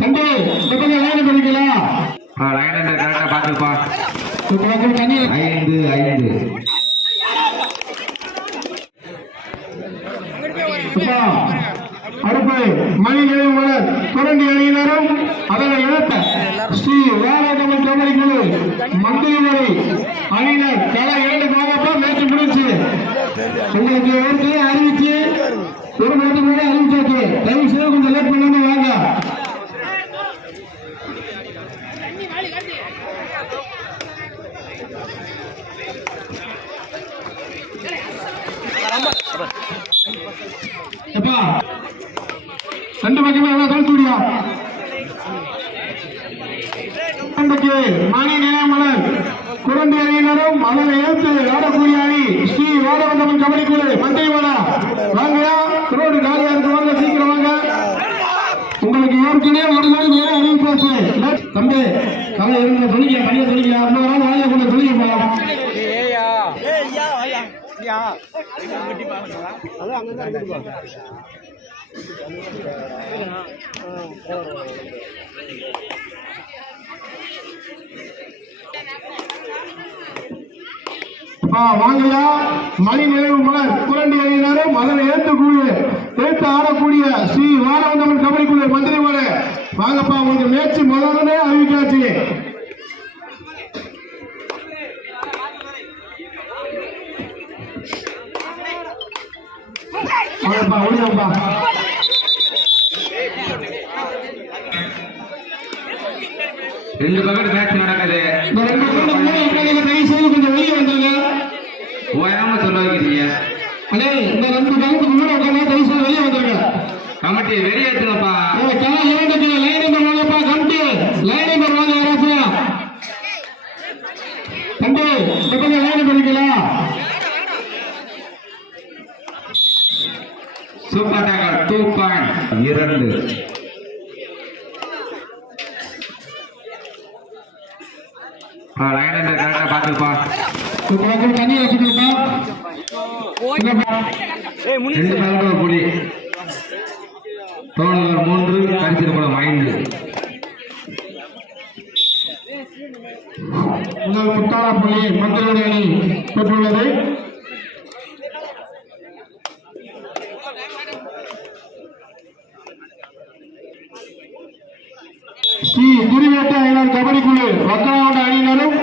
தம்பி லைன் பண்ணிக்கலாம். லைன் கரெக்டா பாத்துப்பா. 5-5 அடுப்பு மணி நிலைவு மலர் குரண்டி அணியினரும் அதனை எழுத்த ஸ்ரீ வேளாங்கம்மன் கபடி குழு மந்திரிமலை அணியினர் கலை 2 பாகப்பா மேட்ச் முடிச்சு. உங்களுக்கு ஏற்கனவே அறிவிச்சு ஒரு மணி மேலே அறிவிச்சாச்சு. தயவு செய்து கொஞ்சம் லேட் பண்ணாம வாங்க. ரெண்டு பக்கமே எல்லாம் கழுத்துடியா மணி நிலைமலர் குரண்டி அணியினரும் அதனை ஏற்று ஆடக்கூடிய அணி ஸ்ரீ வேளாங்கம்மன் கபடி குழு மந்திரிமலை. வாங்கயா ரோடு காலியா இருக்கு, வாங்க சீக்கிரம் வாங்க. உங்களுக்கு ஏற்கனவே ஒரு நாள் மேலே அறிவிப்பாச்சு. தம்பி கலை இருந்த தொழிக்க தனியா தொழிக்க அந்த நாள் வாங்க கொஞ்சம் தொழிக்க போகலாம். வாங்கயா மணி நிலைவு மலர் குரண்டி அணியினரும் அதனை ஏற்று ஆடக்கூடிய ஸ்ரீ வேளாங்கம்மன் கபடி குழு மந்திரிமலை. வாங்கப்பா உங்களுக்கு மேட்ச் முதல்ல அறிவிக்காச்சு. ரெண்டு பக்கம் மேட்ச் நடக்குது. கொஞ்சம் வெளியே வந்துருங்க. ஓயாம சொல்ல வைக்கிறீங்க. அண்ணே இந்த 2 பக்கத்துக்கு முன்னாடி உட்காந்து தயவு செய்து வெளியே வந்துருங்க. கமிட்டி வெளியேற்றுங்கப்பா. லைன் நம்பர் வாங்கப்பா. கமிட்டி லைன் நம்பர் வாங்க. யாராச்சும் தம்பி இந்த லைன் பண்ணிக்கலாம். Super taker 2.2. லைன் கரெக்டா பாத்துப்பா. தண்ணி வச்சுருப்பா. புலி தோழர் 3 கரிசிருப்படம் 5. முதல் முத்தாளப்பள்ளி மந்திரியுடைய அணி பெற்றுள்ளது. ஸ்ரீ திருவேட்டை அணியினர் கபடி குழு வக்கலாவட்ட அணியினரும்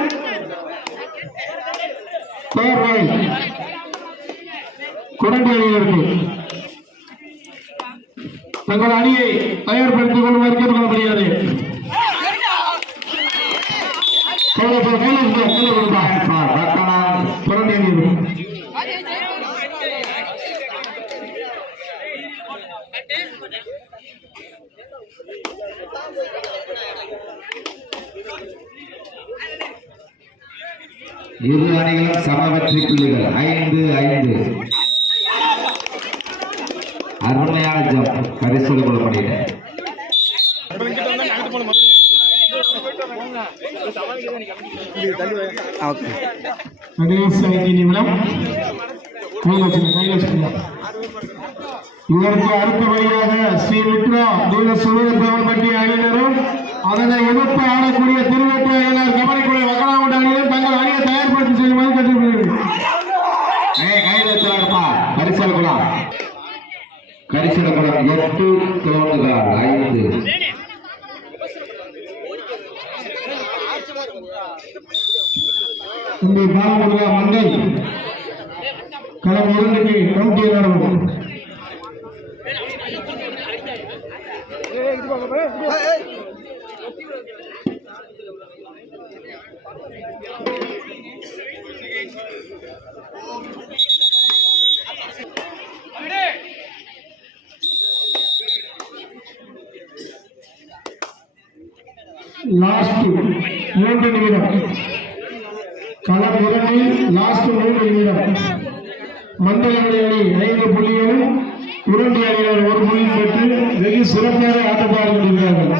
குரண்டி அணியினருக்கு தங்கள் அணியை தயார்படுத்திக் கொள்ளுமாறு கேட்டுக்கொள்ளப்படுகிறது. குரண்டி அணியினர் இரு அணிகளும் சமவெற்றி புள்ளிகள் 5-5. அருமையான ஜம்ப் பரிசோடு கொள்ளப்படுகிறது. இதற்கு அடுத்தபடியாக ஸ்ரீ மித்ரா சுழற்பட்டி அணியினரும் அதனை எதிர்த்து ஆடக்கூடிய திருவேட்டை அணியினர் கபடி குழு வக்கலாவட்ட அணியினர் தங்கள் அணியை தயார்படுத்தி செய்யுமாறு கேட்டுக்கொள்கிறேன். கரிசலகுளம் 8 தோணுகால் 5. இந்த பாலமுருகா மண்டல் களம் 2க்கு கமிட்டி நடக்கும். லாஸ்ட் 3 நிமிடம் களம் 2 லாஸ்ட் 3 நிமிடம். மண்டலமுடைய அணி 5 புள்ளிகளும் குரண்டி அணியினர் 1 புள்ளி பெற்று வெகு சிறப்பாக ஆட்டப்பாடி கொண்டிருக்கிறார்கள்.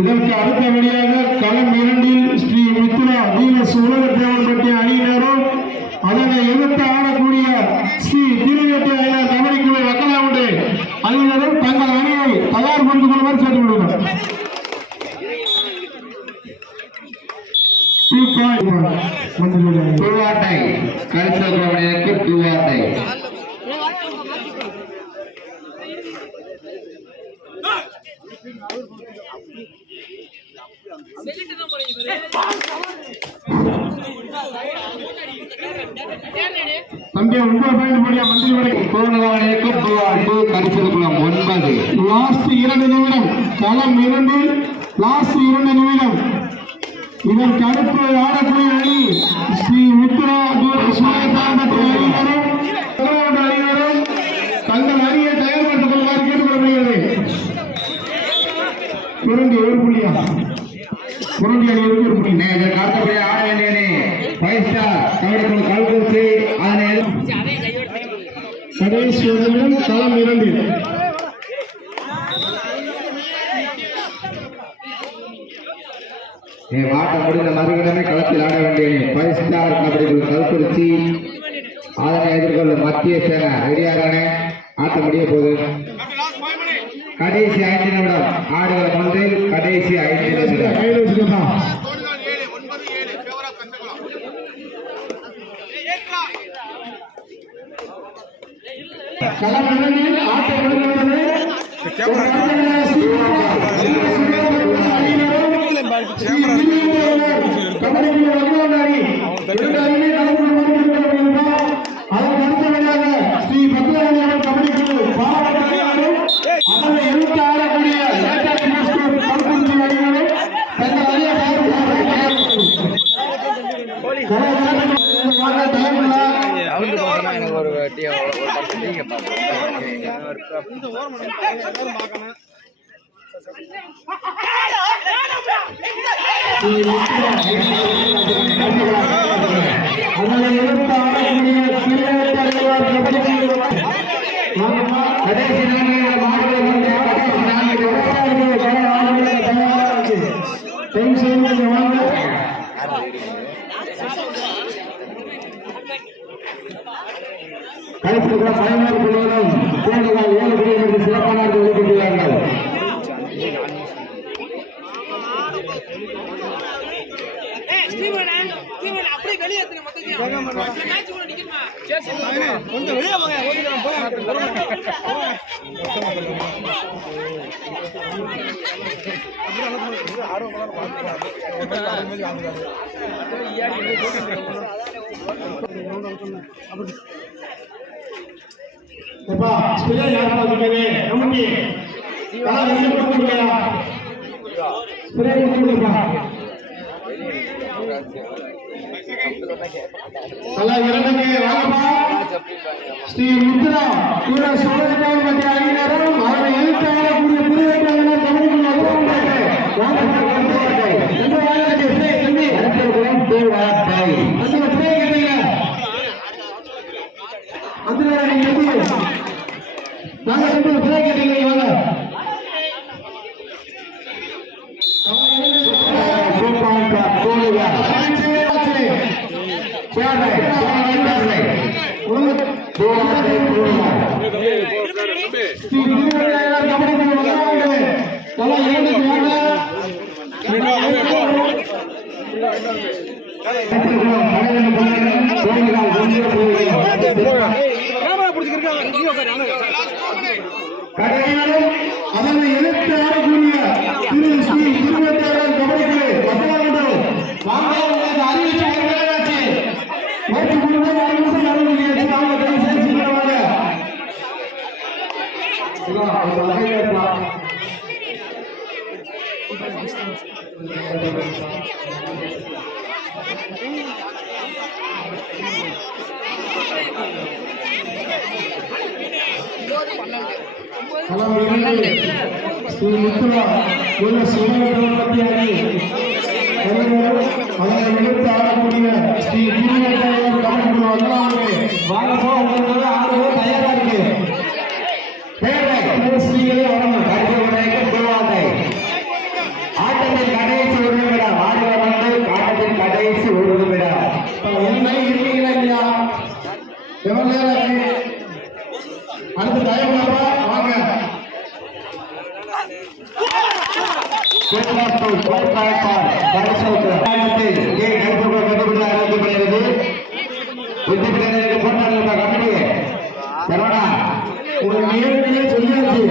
இதற்கு அடுத்தபடியாக களம் 2 ஸ்ரீ மித்ரா உலகத்தேவன்பட்டி அணியினரும் அதனை எதிர்த்து ஆடக்கூடிய ஸ்ரீ திருவேட்டை ஐயர் கபடிக்குழு வக்கலாவுண்டு அணியினரும் தங்கள் அணியை தயார்படுத்திக் கொள்ளுமாறு கேட்டுக் கொள்கிறோம். தூவாட்டை கரிசகுலமணியருக்கு தூவாட்டை தம்பி 9 பாயிண்ட் போடியா மந்திரி வரை தூவாட்டை கரிசகுலம் 9. லாஸ்ட் 2 நிமிடம் களம் 2 லாஸ்ட் 2 நிமிடம். இதற்கு அடுத்து ஆடக்கூடிய அணி ஸ்ரீ மித்ரா அணியினரும் தங்கள் அணியை தயார்படுத்திக் கொள்ளுமாறு கேட்டுக்கொள்ளப்படுகிறது. புரண்டி ஒரு புள்ளியா புரண்டி அணியிற்கு ஒரு புள்ளி. இதற்கு அடுத்தபடியாக ஆட வேண்டிய அணி 5 ஸ்டார் கபடிக்குழு கல்குறிச்சி. அதனை கடைசி 1 நிமிடம் களம் 2. ஆட்டம் முடிந்த மறுகிழமை களத்தில் ஆட வேண்டிய அணி 5 ஸ்டார் கபடிக்குழு கல்குறிச்சி. அதனை எதிர்கொள்ளும் மத்திய சேனை ரெடியாரானே. ஆட்டம் முடிய போகுது. கடைசி 5 நிமிடம் ஆடுகள் வந்து கடைசி 5 நிமிடம். கையில் வச்சுக்கோப்பா. களம் 2 ஆட்டம் முடிந்துவிட்டது. கடைசியில் 16 புள்ளிகளும் 7 புள்ளிகளுக்கு சிறப்பான வெளிப்பட்டுள்ளார்கள். ஸ்ரீ மித்ரா கூட சோழர்கள் மத்திய அணியினரும் அவரை எழுத்தாளக்கூடிய புதுவேட்டாளர் அதனை எதிர்த்து ஆடக்கூடிய திரு ஸ்ரீ திருவேட்டாளர் கபடிக்குழு ஸ்ரீ மித்ரா உள்ள சோழர்கள் மத்திய அணி அதனை எதிர்த்து ஆடக்கூடிய ஸ்ரீ திருவேட்டாளர் கபடிக்குழு வல்லாமே வாங்க போக ஆடவே தயாரா இருக்கு. ஸ்ரீகளே வரணும். ஆட்டத்தின் கடைசி 1 நிமிடம். ஆடுகள் வந்து ஆட்டத்தின் கடைசி 1 நிமிடம். என்ன இருக்கீங்களா இல்லையா? எவ்வளவு நேரம் இருக்கு? அடுத்து டைம் வாங்க. உங்களுக்கு ஏற்கனவே சொல்லியாச்சு.